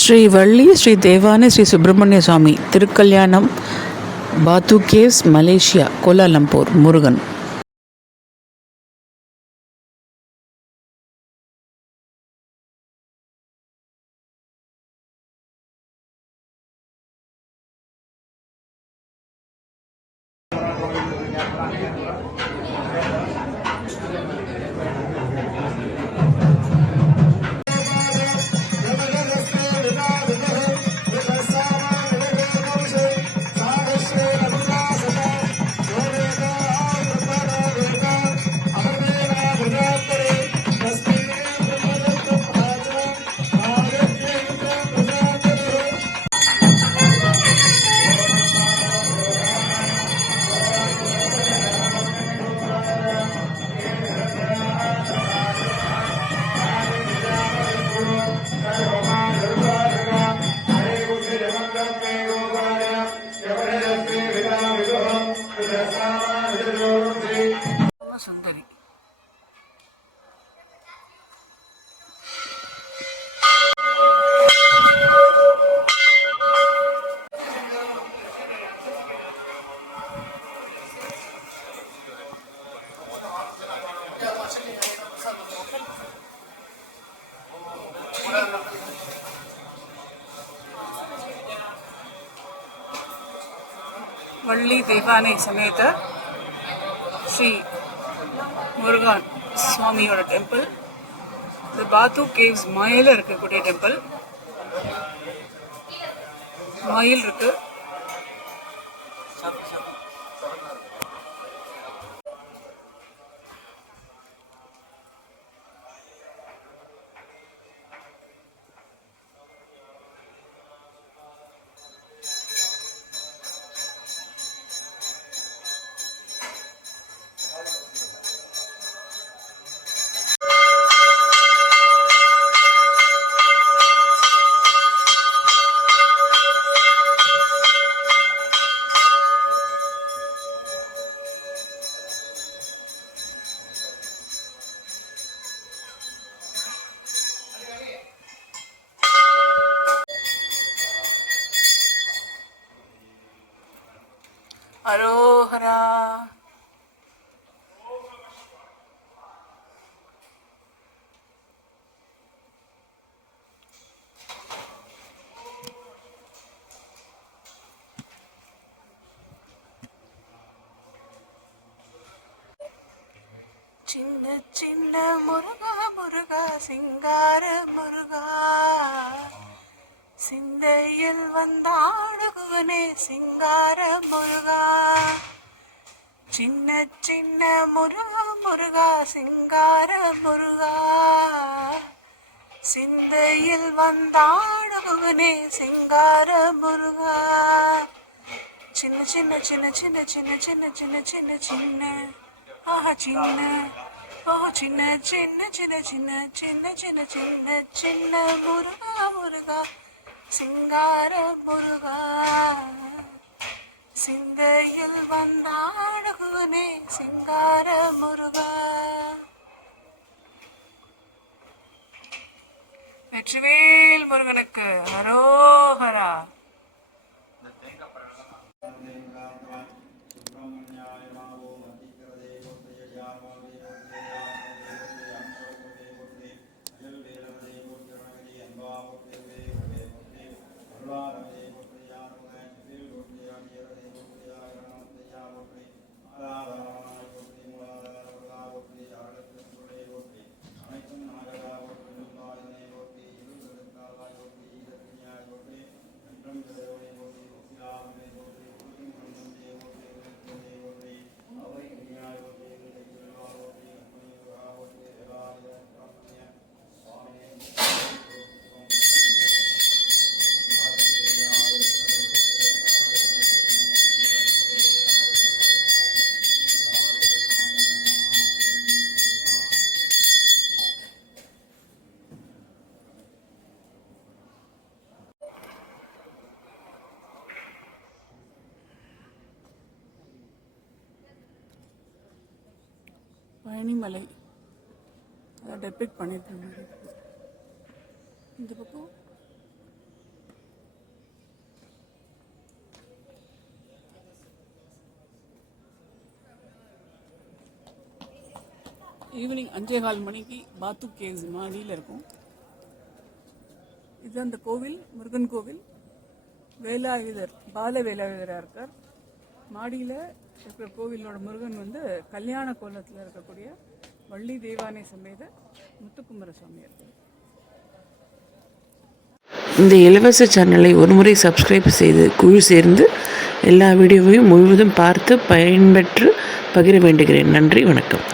ஸ்ரீ வள்ளி ஸ்ரீ தேவானி ஸ்ரீ சுப்பிரமணிய சுவாமி திருக்கல்யாணம் பாத்து caves Malaysia Kuala Lumpur Murugan. Sundari Valli देवाने समेत श्री முருகன் சுவாமியோட டெம்பிள் இது பாத்து கேவ்ஸ் மயில இருக்கக்கூடிய டெம்பிள் மயில் இருக்கு அரோஹரா சின்ன சின்ன முருகா முருகா சிங்கார முருகா சிந்தையில் வந்தாடுகுவனே சிங்கார முருகா. சின்ன சின்ன முருகா முருகா சிங்கார முருகா. சிந்தையில் வந்தாடுகுவனே சிங்கார முருகா. சின்ன சின்ன சின்ன சின்ன சின்ன சின்ன சின்ன சின்ன சின்ன. ஆஹா சின்ன. ஓ சின்ன சின்ன சின்ன சின்ன சின்ன சின்ன சின்ன சின்ன முருகா முருகா. சிங்கார முருகா சிந்தையில் வந்தாடுகுவனே சிங்கார முருகா. வெற்றிவேல் முருகனுக்கு ஹரோஹரா. பழனிமலை அதை டெபிக் பண்ணியிருக்காங்க இந்த பக்கம். ஈவினிங் அஞ்சே கால் மணிக்கு பாத்து கேஸ் மாடியில் இருக்கும். இது அந்த கோவில் முருகன் கோவில். வேலாயுதர் பால வேலாயுதராக இருக்கார். மாடியில் இருக்கிற கோவிலோட முருகன் வந்து கல்யாண கோலத்தில் இருக்கக்கூடிய வள்ளி தெய்வானை சமேத முத்துக்குமர சுவாமி இந்த இலவச சேனலை ஒருமுறை சப்ஸ்கிரைப் செய்து குழு சேர்ந்து எல்லா வீடியோவையும் முழுவதும் பார்த்து பயன்பெற்று பகிர வேண்டுகிறேன். நன்றி வணக்கம்.